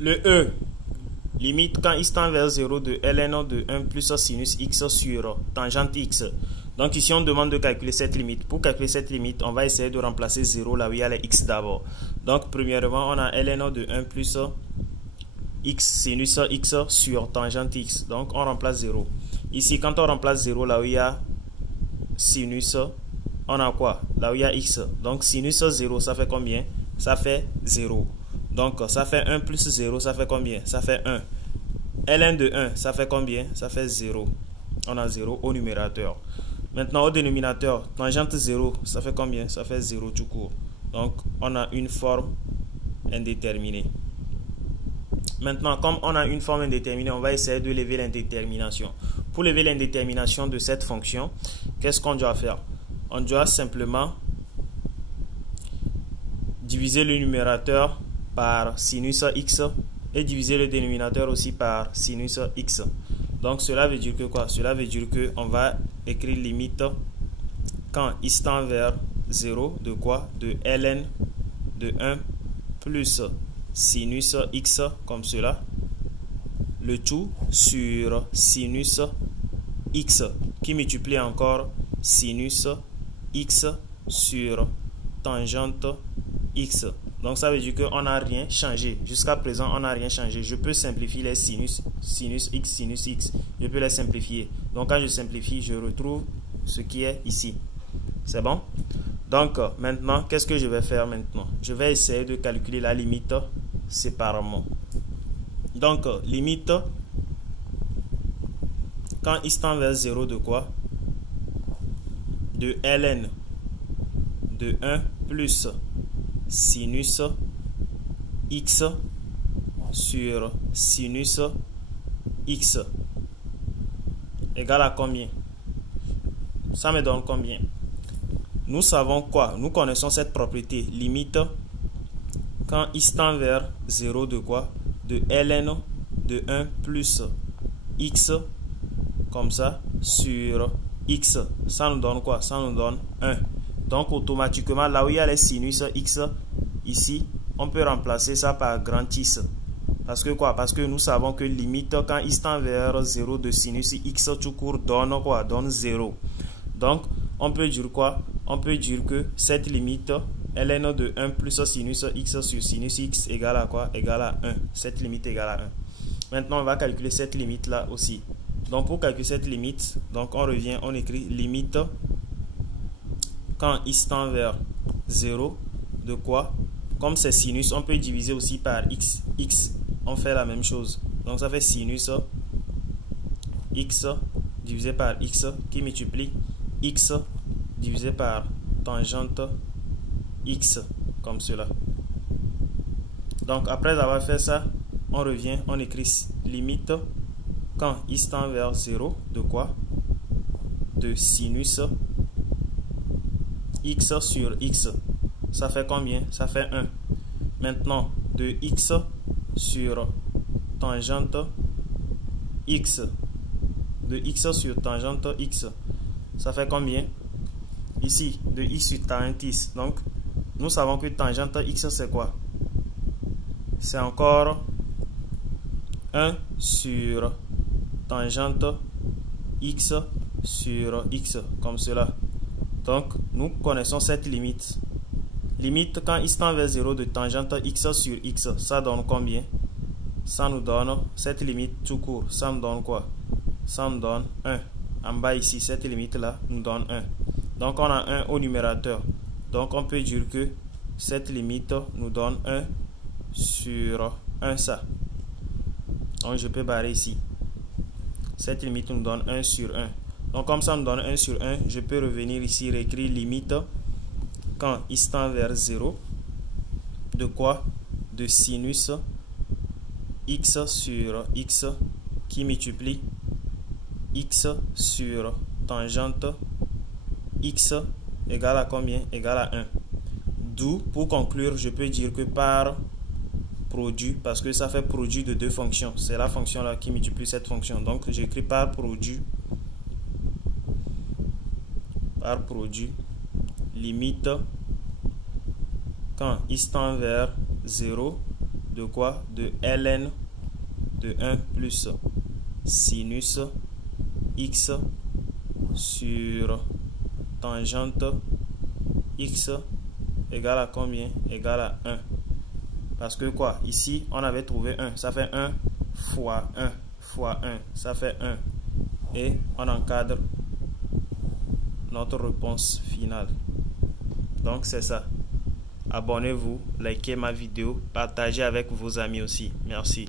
Le E, limite quand x tend vers 0 de ln de 1 plus sinus x sur tangente x. Donc ici on demande de calculer cette limite. Pour calculer cette limite, on va essayer de remplacer 0 là où il y a les x d'abord. Donc premièrement, on a ln de 1 plus x sinus x sur tangente x. Donc on remplace 0. Ici quand on remplace 0 là où il y a sinus, on a quoi? Là où il y a x. Donc sinus 0, ça fait combien? Ça fait 0. Donc ça fait 1 plus 0, ça fait combien? Ça fait 1. ln de 1, ça fait combien? Ça fait 0. On a 0 au numérateur. Maintenant au dénominateur, tangente 0, ça fait combien? Ça fait 0 tout court. Donc on a une forme indéterminée. Maintenant, comme on a une forme indéterminée, on va essayer de lever l'indétermination. Pour lever l'indétermination de cette fonction, qu'est-ce qu'on doit faire? On doit simplement diviser le numérateur par sinus x et diviser le dénominateur aussi par sinus x. Donc cela veut dire que quoi? Cela veut dire que on va écrire limite quand x tend vers 0 de quoi? De ln de 1 plus sinus x comme cela, le tout sur sinus x qui multiplie encore sinus x sur tangente x. Donc ça veut dire qu'on n'a rien changé. Jusqu'à présent, on n'a rien changé. Je peux simplifier les sinus x, sinus x. Je peux les simplifier. Donc quand je simplifie, je retrouve ce qui est ici. C'est bon? Donc maintenant, qu'est-ce que je vais faire maintenant? Je vais essayer de calculer la limite séparément. Donc limite quand x tend vers 0 de quoi? De ln de 1 plus sinus x sur sinus x égale à combien? Ça me donne combien? Nous savons quoi? Nous connaissons cette propriété. Limite quand x tend vers 0 de quoi? De ln de 1 plus x comme ça sur x. Ça nous donne quoi? Ça nous donne 1. Donc automatiquement, là où il y a les sinus x ici, on peut remplacer ça par grand X. Parce que quoi? Parce que nous savons que limite quand x tend vers 0 de sinus x tout court donne quoi? Donne 0. Donc on peut dire quoi? On peut dire que cette limite ln de 1 plus sinus x sur sinus x égale à quoi? Égale à 1. Cette limite égale à 1. Maintenant on va calculer cette limite là aussi. Donc pour calculer cette limite, donc on revient, on écrit limite quand x tend vers 0 de quoi? Comme c'est sinus, on peut diviser aussi par x. X, on fait la même chose. Donc ça fait sinus x divisé par x qui multiplie x divisé par tangente x, comme cela. Donc après avoir fait ça, on revient, on écrit limite quand x tend vers 0 de quoi? De sinus x sur x. Ça fait combien? Ça fait 1. Maintenant, de x sur tangente x. De x sur tangente x. Ça fait combien? Ici, de x sur tangente x. Donc, nous savons que tangente x, c'est quoi? C'est encore 1 sur tangente x sur x, comme cela. Donc, nous connaissons cette limite. Limite quand x tend vers 0 de tangente x sur x, ça donne combien? Ça nous donne, cette limite tout court, ça nous donne quoi? Ça nous donne 1. En bas ici, cette limite-là nous donne 1. Donc, on a 1 au numérateur. Donc, on peut dire que cette limite nous donne 1 sur 1 ça. Donc, je peux barrer ici. Cette limite nous donne 1 sur 1. Donc comme ça nous donne 1 sur 1, je peux revenir ici, réécrire limite quand x tend vers 0 de quoi? De sinus x sur x qui multiplie x sur tangente x égale à combien? Égale à 1. D'où, pour conclure, je peux dire que par produit, parce que ça fait produit de deux fonctions, c'est la fonction là qui multiplie cette fonction. Donc j'écris par produit limite quand x tend vers 0 de quoi? De ln de 1 plus sinus x sur tangente x égale à combien? Égale à 1. Parce que quoi? Ici, on avait trouvé 1. Ça fait 1 fois 1 fois 1. Ça fait 1. Et on encadre notre réponse finale. Donc, c'est ça. Abonnez-vous, likez ma vidéo, partagez avec vos amis aussi. Merci.